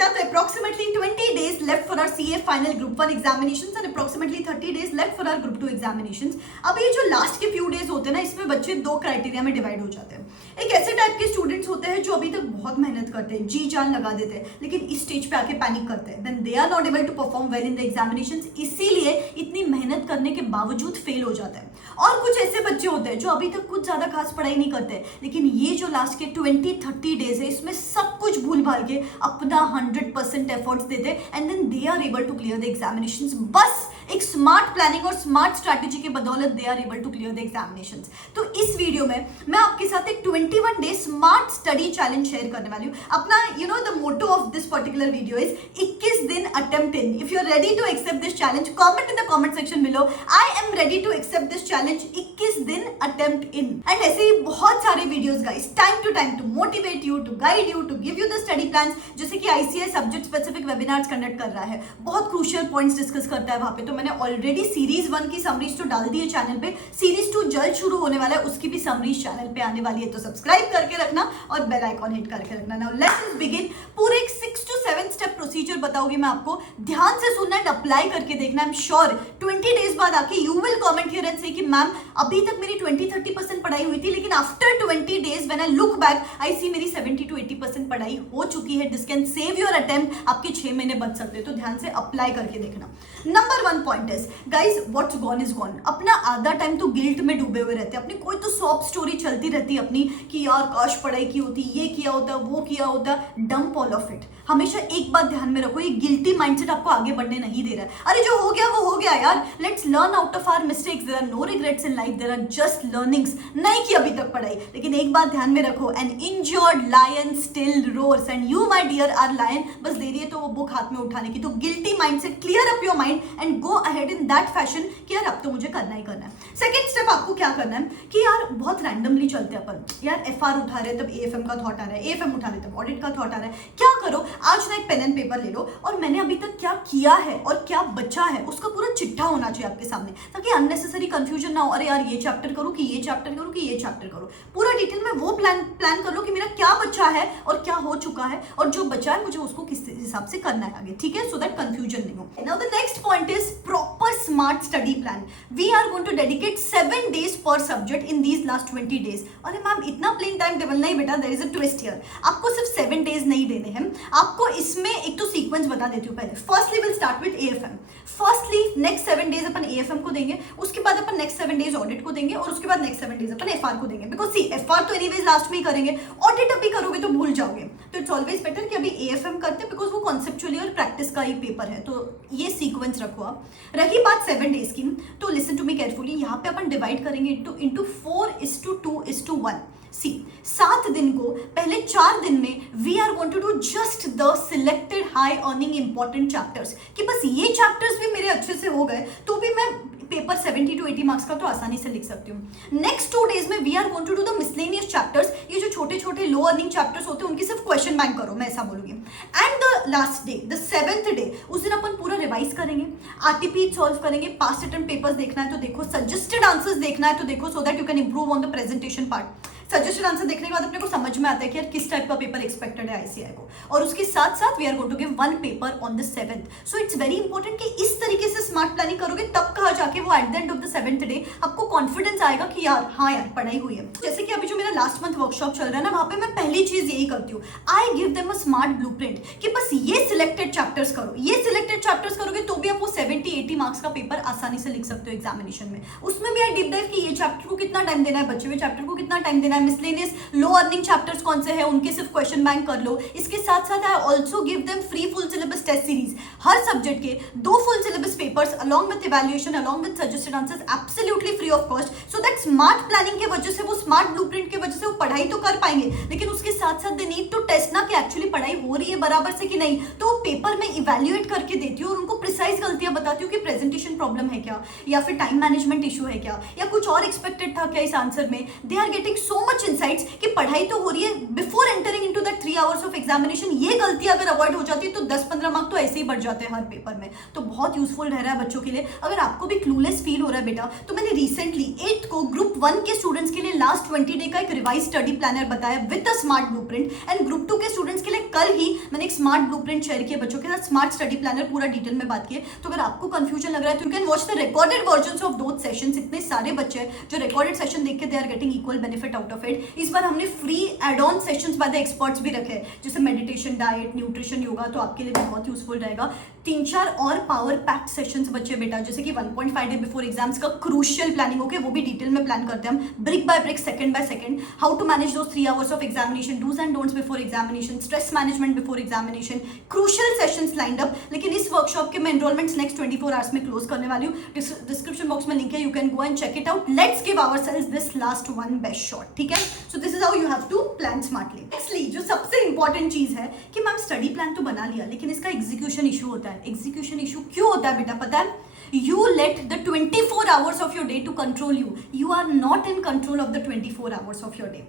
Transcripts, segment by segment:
बेटा, तो approximately 20 days left for our CA final group 1 examinations and approximately 30 days left for our group 2 examinations. अब ये जो last के फ्यू डेज होते हैं ना, इसमें बच्चे दो क्राइटेरिया में डिवाइड हो जाते हैं. एक ऐसे टाइप के स्टूडेंट्स होते हैं जो अभी तक बहुत मेहनत करते हैं, जी जान लगा देते हैं, लेकिन इस स्टेज पे आके पैनिक करते हैं. Then they are not able to perform well in the examinations, इसीलिए इतनी मेहनत करने के बावजूद फेल हो जाते हैं. और कुछ ऐसे बच्चे होते हैं जो अभी तक कुछ ज्यादा खास पढ़ाई नहीं करते, लेकिन ये जो लास्ट के 20-30 डेज है, इसमें सब कुछ भूल भाल के अपना 100% एफर्ट्स देते and then they are able to clear the examinations. बस एक स्मार्ट प्लानिंग और स्मार्ट स्ट्रैटेजी के बदौलत they are able to clear the examinations. तो इस वीडियो में मैं आपके साथ एक 21 day smart study challenge share करने वाली हूँ. अपना the motto of this particular video is 21 दिन attempt in. If you are ready to accept this challenge, comment in the comment section below, I am ready to accept this challenge 21 दिन attempt in. And ऐसे ही बहुत सारे videos guys, time to time, to motivate you, to guide you, to give you the study plans. जैसे कि ICAI subject specific webinars conduct कर रहा है, बहुत क्रूशियल पॉइंट्स डिस्कस करता है वहां पे. तो मैंने ऑलरेडी सीरीज 1 की समरीज तो डाल दी है चैनल पे, सीरीज 2 जल्द शुरू होने वाला है, उसकी भी समरीज चैनल पे आने वाली है. तो सब्सक्राइब करके रखना और बेल आइकॉन हिट करके रखना. Now let's us begin. पूरे एक 6 to 7 स्टेप प्रोसीजर बताऊंगी मैं आपको, ध्यान से सुनना एंड अप्लाई करके देखना. आई एम श्योर 20 डेज बाद आके you will comment here and से कि मैम अभी तक मेरी 20-30% पढ़ाई हुई थी, लेकिन after 20 days when I look back I see मेरी 70 to 80% पढ़ाई हो चुकी है. This can save your attempt, आपके 6 महीने बच सकते हैं. तो ध्यान से अप्लाई करके देखना. Number 1 point is guys, what's gone is gone. अपना आधा टाइम तो गिल्ट में डूबे हुए रहते हैं. अपनी कोई तो सॉफ्ट स्टोरी चलती रहती है अपनी कि यार काश पढ़ाई की होती, ये किया होता, वो किया होता. Dump all of it. हमेशा एक बात ध्यान में रखो, ये गिल्टी माइंडसेट आपको आगे बढ़ने नहीं दे रहा है. अरे जो हो गया वो हो गया यार. Let's learn out of our mistakes. There are no regrets in life, there are just learnings. नहीं की अभी तक पढ़ाई, लेकिन एक बात ध्यान में रखो, an injured lion still roars and you my dear are lion. बस देरी है तो वो बुक हाथ में उठाने की. तो guilty mindset, clear up your mind and go ahead in that fashion कि यार अब तो मुझे करना ही करना है. सेकंड स्टेप आपको क्या करना है कि यार बहुत रैंडमली चलते हैं अपन. यार FR उठा रहे तब AFM का थॉट आ रहा है, AFM उठा रहे तब ऑडिट का थॉट आ रहा है. क्या करो, आज ना एक पेन एंड पेपर ले लो और मैंने अभी तक क्या किया है और क्या बचा है उसका पूरा चिट्ठा होना चाहिए आपके सामने, ताकि अननेसेसरी कंफ्यूजन ना हो. अरे यार ये चैप्टर करूँ कि ये चैप्टर करूँ कि ये चैप्टर करूँ. पूरा डिटेल में वो प्लान कर लो कि मेरा क्या बचा है और क्या हो चुका है, और जो बचा है मुझे उसको किस हिसाब से करना है आगे. ठीक है, सो दैट कंफ्यूजन नहीं हो. Now the next point is proper smart study plan. We are going to dedicate 7 days पर subject in these last 20 days. अरे मैम इतना प्लेन टाइम टेबल नहीं बेटा, there is a twist here. आपको सिर्फ 7 days नहीं देने हैं. आपको इसमें एक तो सीक्वेंस बता देती हूँ पहले. Firstly will start with AFM. Firstly next 7 days upon AFM को देंगे, उसके बाद अपन नेक्स्ट 7 days ऑडिट को देंगे, और उसके बाद नेक्स्ट 7 days अपन FR को देंगे. बिकॉज सी FR तो एनीवेज लास्ट में ही करेंगे, ऑडिट अभी करोगे तो भूल जाओगे. तो इट्स ऑलवेज बेटर कि अभी AFM करते हैं, बिकॉज वो कॉन्सेप्चुअली और प्रैक्टिस का ही पेपर है. तो ये सीक्वेंस रखो आप. रही बात 7 days की, तो लिसन टू मी केयरफुली. यहाँ पे अपन डिवाइड करेंगे इंटू 4:2:1. सी 7 दिन को पहले 4 दिन में we are going to do just the selected high earning important chapters. कि बस ये चैप्टर्स भी मेरे अच्छे से हो गए तो भी मैं पेपर 70 to 80 मार्क्स का तो आसानी से लिख सकती हूँ. नेक्स्ट 2 days में we are going to do the miscellaneous chapters. ये जो छोटे छोटे लो अर्निंग चैप्टर्स होते हैं उनकी सिर्फ क्वेश्चन बैंक करो, मैं ऐसा बोलूंगी. And the last day, the 7th day, उस दिन अपन पूरा रिवाइज करेंगे, RTP सॉल्व करेंगे, पास्ट अटेम्प्ट पेपर्स देखना है तो देखो, सजेस्टेड आंसर्स देखना है तो देखो, so that you can improve on the presentation part. Suggested answer देखने के बाद अपने को समझ में आता है कि यार किस टाइप का पेपर एक्सपेक्टेड है ICAI को. और उसके साथ साथ we are going to give 1 paper on the 7th. So it's very important कि इस तरीके से स्मार्ट प्लानिंग करोगे, तब कहा जाके वो at the end of the 7th day आपको कॉन्फिडेंस आएगा कि यार हाँ यार पढ़ाई हुई है. जैसे कि अभी जो मेरा लास्ट मंथ वर्कशॉप चल रहा है ना, वहां पे मैं पहली चीज यही करती हूँ, I give them a smart blueprint कि बस ये सिलेक्टेड चैप्टर्स करो. ये सिलेक्टेड चैप्टर्स करोगे तो भी आप वो 70-80 मार्क्स का पेपर आसानी से लिख सकते हो एग्जामिनेशन में. उसमें भी डीप डाइव कि ये चैप्टर को कितना टाइम देना है, बचे हुए चैप्टर को कितना टाइम देना है, मिसलेनियस लो अर्निंग चैप्टर्स कौन से हैं उनके सिर्फ क्वेश्चन बैंक कर लो. इसके साथ साथ I also give them free full syllabus test series. हर सब्जेक्ट के 2 full syllabus papers along with evaluation, along with suggested answers, absolutely free of cost. So that smart planning के वजह से, वो स्मार्ट ब्लूप्रिंट के वजह से वो पढ़ाई तो कर पाएंगे, लेकिन उसके साथ साथ दे नीड टू टेस्ट ना कि एक्चुअली पढ़ाई हो रही है बराबर से कि नहीं. तो पेपर में इवैल्यूएट करके देती हूँ और उनको प्रिसाइज गलतियां बताती हूँ कि प्रेजेंटेशन प्रॉब्लम है क्या, या फिर टाइम मैनेजमेंट इशू है क्या, या कुछ और एक्सपेक्टेड था क्या इस आंसर में। They are getting so much insights कि पढ़ाई तो हो रही है, before entering into that 3 hours of examination ये गलतियां अगर अवॉइड हो जाती है तो 10-15 मार्क तो ऐसे ही बढ़ जाते हैं हर पेपर में। तो बहुत यूजफुल रह रहा है बच्चों के लिए। अगर आपको भी क्लूलेस फील हो रहा है बेटा, तो मैंने रिसेंटली 8th को ग्रुप 1 के स्टूडेंट्स के लिए लास्ट 20 डे का एक रिवाइज स्टडी प्लानर बताया with a smart blueprint, and group 2 के स्टूडेंट्स के लिए कल ही मैंने एक स्मार्ट ब्लूप्रिंट शेयर किया बच्चों के साथ, स्मार्ट स्टडी प्लानर पूरा डिटेल में बात किए। तो अगर आपको कंफ्यूजन लग रहा है तो you can watch the recorded versions of those sessions. इतने सारे बच्चे हैं जो रिकॉर्डेड सेशन देख के they are getting equal benefit out of it. इस बार हमने free add on sessions by the experts भी रखे हैं, जैसे मेडिटेशन, डाइट, न्यूट्रिशन, योगा, तो आपके लिए भी बहुत यूजफुल रहेगा। 3-4 और पावर पैक्ड सेशंस बच्चे बेटा, जैसे कि 1.5 डे बिफोर एग्जाम्स का क्रूशियल प्लानिंग, ओके, वो भी डिटेल में प्लान करते हैं हम, brick by brick, second by second, how to manage those 3 hours of examination, dos and don'ts before examination, stress management before examination, crucial sessions lined up. लेकिन इस workshop के मैं एनरोलमेंट्स नेक्स्ट 24 आवर्स में close करने वाली हूँ। Description box में link है, you can go and check it out. Let's give ourselves this last one best shot, ठीक है। So this is how you have to plan smartly. Nextly जो सबसे इंपॉर्टेंट चीज है कि मैम स्टडी प्लान तो बना लिया, लेकिन इसका एग्जीक्यूशन इशू होता है। एग्जीक्यूशन इशू क्यों होता है बेटा, पता है? You let the 24 hours of your day to control you. You are not in control of the 24 hours of your day.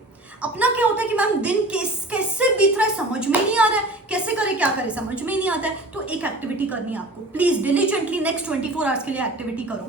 अपना क्या होता है कि मैम दिन कैसे बीत रहा है समझ में नहीं आ रहा है, कैसे करे क्या करे समझ में नहीं आता है। तो एक एक्टिविटी करनी है आपको, प्लीज डिलीजेंटली नेक्स्ट 24 आवर्स के लिए एक्टिविटी करो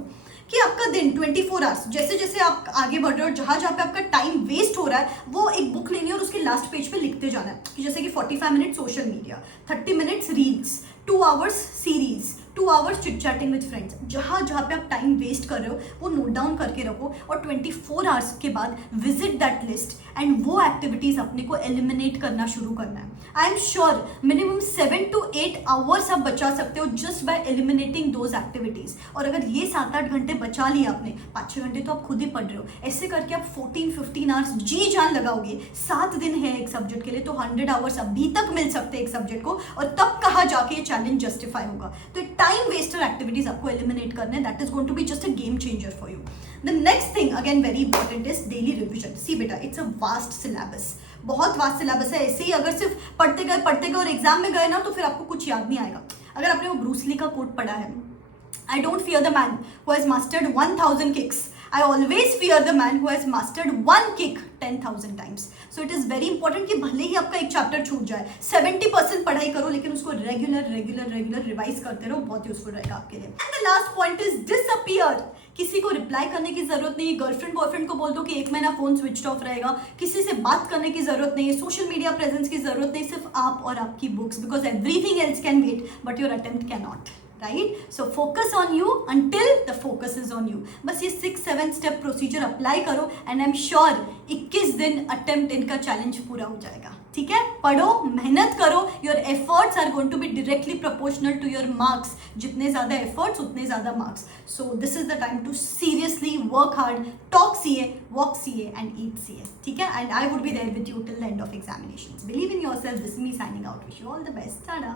कि आपका दिन 24 आवर्स जैसे जैसे आप आगे बढ़ रहे हो, जहां जहां पे आपका टाइम वेस्ट हो रहा है, वो एक बुक लेनी है और उसके लास्ट पेज पे लिखते जाना है कि जैसे कि 45 minute social media, 30 minutes reels, 2 hours series, 2 hours chit chatting with friends. जहां जहां पे आप टाइम वेस्ट कर रहे हो वो नोट डाउन करके रखो, और 24 आवर्स के बाद विजिट दैट लिस्ट एंड वो एक्टिविटीज अपने को एलिमिनेट करना शुरू करना है। आई am sure minimum 7 to 8 hours आप बचा सकते हो just by eliminating those activities. और अगर ये 7-8 घंटे बचा लिया आपने, 5-6 घंटे तो आप खुद ही पढ़ रहे हो, ऐसे करके आप 14-15 आवर्स जी जान लगाओगे। 7 दिन है एक सब्जेक्ट के लिए, तो 100 आवर्स अभी तक मिल सकते हैं एक सब्जेक्ट को, और तब कहाँ जाके ये चैलेंज जस्टिफाई होगा। तो टाइम वेस्टर एक्टिविटीज आपको एलिमिनेट करने, that is going to be just a game changer for you. The next thing again very important is daily revision. See बेटा, इट्स अ वास्ट सिलेबस, बहुत vast syllabus है। ऐसे ही अगर सिर्फ पढ़ते गए और एग्जाम में गए ना तो फिर आपको कुछ याद नहीं आएगा। अगर आपने वो ब्रूसली का कोट पढ़ा है, I don't fear the man who has mastered 1000 kicks, I always fear the man who has mastered one kick 10,000 times. So it is very important कि भले ही आपका एक चैप्टर छूट जाए, 70% पढ़ाई करो, लेकिन उसको रेगुलर रिवाइज करते रहो, बहुत यूजफुल रहेगा आपके लिए। And the last point is disappear. किसी को रिप्लाई करने की जरूरत नहीं है, गर्लफ्रेंड बॉयफ्रेंड को बोल दो कि 1 महीना फोन स्विच ऑफ रहेगा, किसी से बात करने की जरूरत नहीं है, सोशल मीडिया प्रेजेंस की जरूरत नहीं, सिर्फ आप और आपकी books, because everything else can wait but your attempt can not, right? So focus on you until the focus is on you. बस ये 6-7 स्टेप प्रोसीजर अप्लाई करो एंड आई एम श्योर 21 दिन अटेम्प्ट इनका चैलेंज पूरा हो जाएगा, ठीक है? पढ़ो, मेहनत करो, your efforts are going to be directly proportional to your marks. जितने ज्यादा एफर्ट्स उतने ज्यादा marks. So this is the time to seriously work hard, talk CA, walk CA and eat CA, ठीक है? And I would be there with you till the end of examinations. Believe in yourself. This is me signing out. Wish you all the best. Tata.